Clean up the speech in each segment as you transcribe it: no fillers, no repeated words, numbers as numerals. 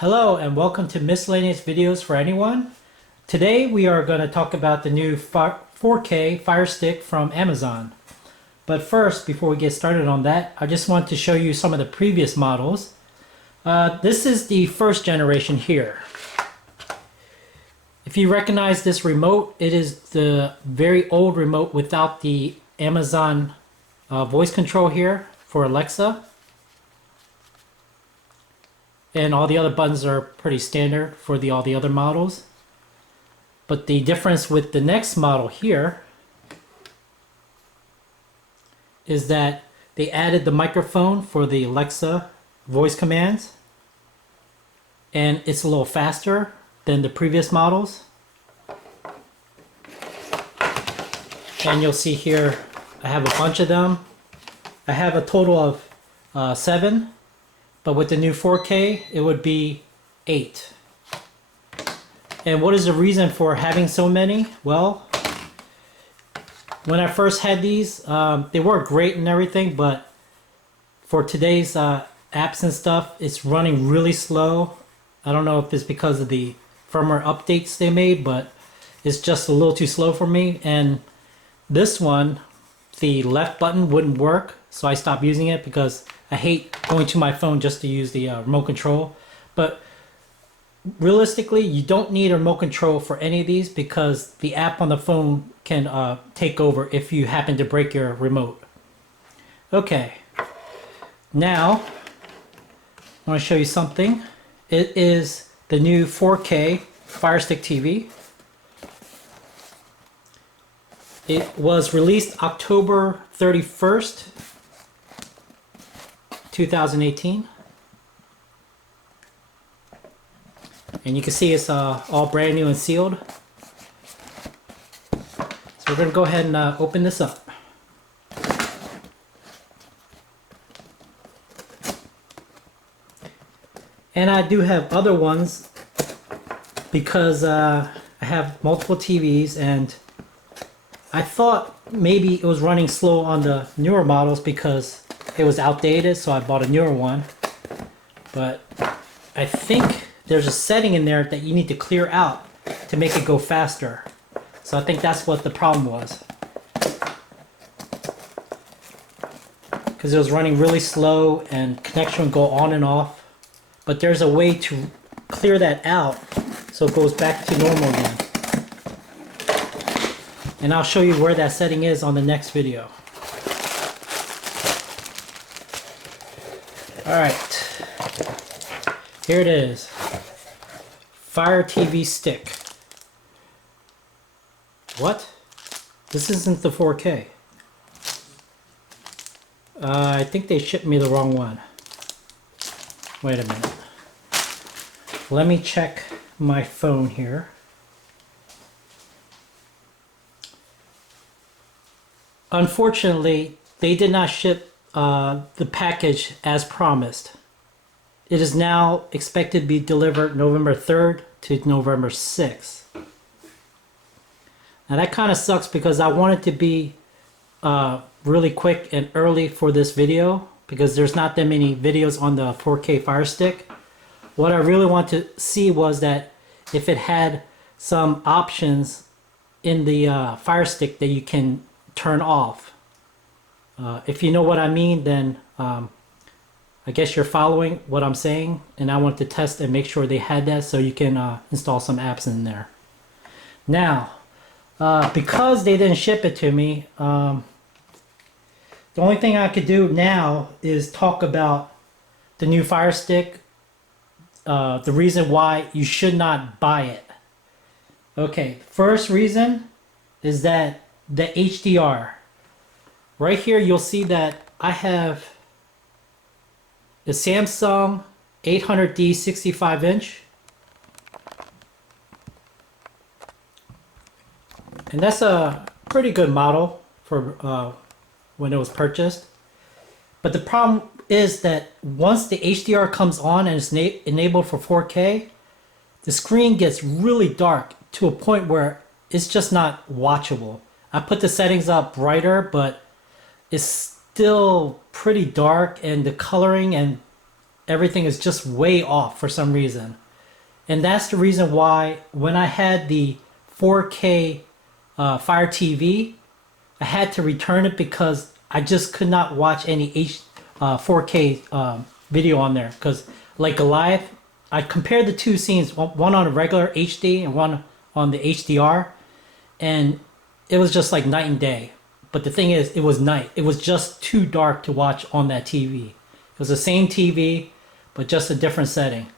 Hello and welcome to Miscellaneous Videos for Anyone. Today we are going to talk about the new 4K Fire Stick from Amazon. But first, before we get started on that, I just want to show you some of the previous models. This is the first generation here. If you recognize this remote, it is the very old remote without the Amazon voice control here for Alexa. And all the other buttons are pretty standard for all the other models. But the difference with the next model here is that they added the microphone for the Alexa voice commands. And it's a little faster than the previous models. And you'll see here, I have a bunch of them. I have a total of 7. But with the new 4K, it would be 8. And what is the reason for having so many? Well, when I first had these, they work great and everything, but for today's apps and stuff, it's running really slow. I don't know if it's because of the firmware updates they made, but it's just a little too slow for me. And this one, the left button wouldn't work, so I stopped using it because I hate going to my phone just to use the remote control. But realistically, you don't need a remote control for any of these because the app on the phone can take over if you happen to break your remote. Okay, now I want to show you something. It is the new 4K Fire Stick TV. It was released October 31st, 2018. And you can see it's all brand new and sealed. So we're going to go ahead and open this up. And I do have other ones because I have multiple TVs, and I thought maybe it was running slow on the newer models because it was outdated, so I bought a newer one. But I think there's a setting in there that you need to clear out to make it go faster. So I think that's what the problem was. Because it was running really slow and connection would go on and off. But there's a way to clear that out so it goes back to normal again. And I'll show you where that setting is on the next video. Alright, here it is. Fire TV Stick. What? This isn't the 4K. I think they shipped me the wrong one. Wait a minute. Let me check my phone here. Unfortunately, they did not ship the package as promised. It is now expected to be delivered November 3rd to November 6th. Now that kind of sucks because I want it to be really quick and early for this video because there's not that many videos on the 4K Fire Stick. What I really want to see was that if it had some options in the Fire Stick that you can turn off. If you know what I mean, then I guess you're following what I'm saying, and I want to test and make sure they had that so you can install some apps in there. Now, because they didn't ship it to me, the only thing I could do now is talk about the new Fire Stick, the reason why you should not buy it. Okay, first reason is that the HDR. Right here you'll see that I have the Samsung 800D 65-inch. And that's a pretty good model for when it was purchased. But the problem is that once the HDR comes on and it's enabled for 4K, the screen gets really dark to a point where it's just not watchable. I put the settings up brighter, but it's still pretty dark, and the coloring and everything is just way off for some reason. And that's the reason why when I had the 4K Fire TV, I had to return it because I just could not watch any 4K video on there. Because like Goliath, I compared the two scenes, one on a regular HD and one on the HDR, and it was just like night and day. But the thing is, it was night. It was just too dark to watch on that TV. It was the same TV, but just a different setting.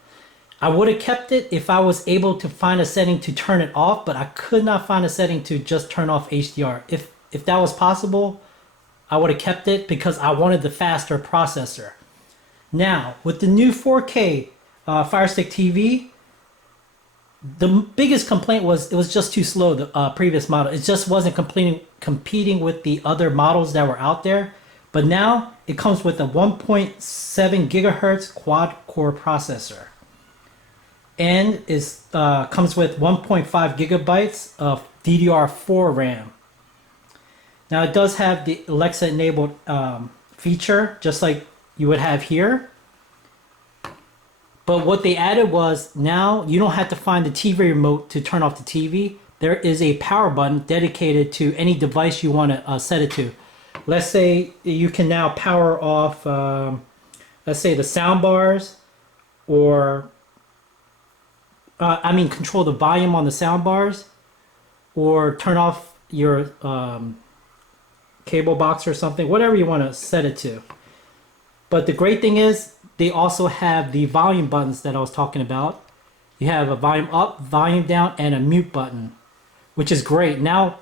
I would have kept it if I was able to find a setting to turn it off, but I could not find a setting to just turn off HDR. If that was possible, I would have kept it because I wanted the faster processor. Now, with the new 4K Fire Stick TV, the biggest complaint was it was just too slow, the previous model. It just wasn't competing with the other models that were out there. But now it comes with a 1.7 gigahertz quad core processor. And comes with 1.5 gigabytes of DDR4 RAM. Now it does have the Alexa enabled feature, just like you would have here. But what they added was now you don't have to find the TV remote to turn off the TV. There is a power button dedicated to any device you want to set it to. Let's say you can now power off, let's say the sound bars, or control the volume on the sound bars, or turn off your cable box or something, whatever you want to set it to. But the great thing is they also have the volume buttons that I was talking about. You have a volume up, volume down, and a mute button, which is great. Now,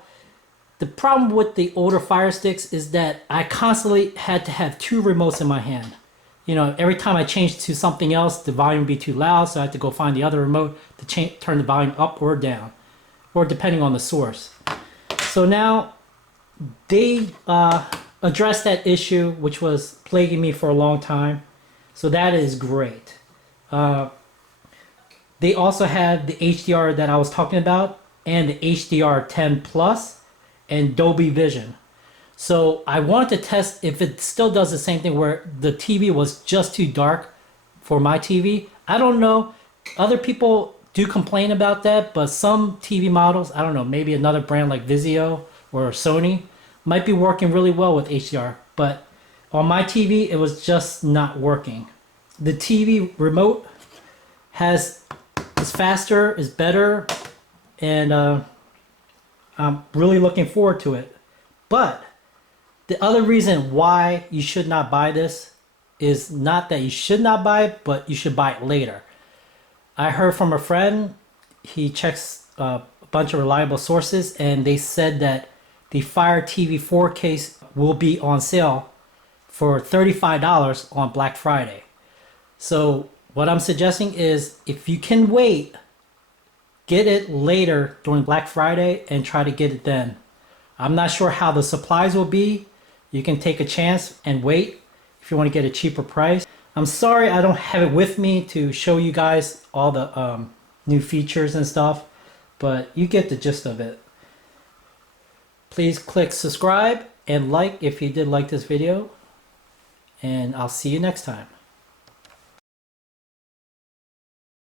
the problem with the older Fire Sticks is that I constantly had to have two remotes in my hand. You know, every time I changed to something else, the volume would be too loud, so I had to go find the other remote to turn the volume up or down, or depending on the source. So now they addressed that issue, which was plaguing me for a long time. So that is great. They also have the HDR that I was talking about, and the HDR 10 Plus and Dolby Vision. So I wanted to test if it still does the same thing where the TV was just too dark for my TV. I don't know. Other people do complain about that, but some TV models, I don't know, maybe another brand like Vizio or Sony might be working really well with HDR. But on my TV, it was just not working. The TV remote is faster, is better, and I'm really looking forward to it. But the other reason why you should not buy this is not that you should not buy it, but you should buy it later. I heard from a friend, he checks a bunch of reliable sources, and they said that the Fire TV 4K will be on sale for $35 on Black Friday. So what I'm suggesting is if you can wait, get it later during Black Friday and try to get it then. I'm not sure how the supplies will be. You can take a chance and wait if you want to get a cheaper price. I'm sorry I don't have it with me to show you guys all the new features and stuff, but you get the gist of it. Please click subscribe and like if you did like this video, and I'll see you next time.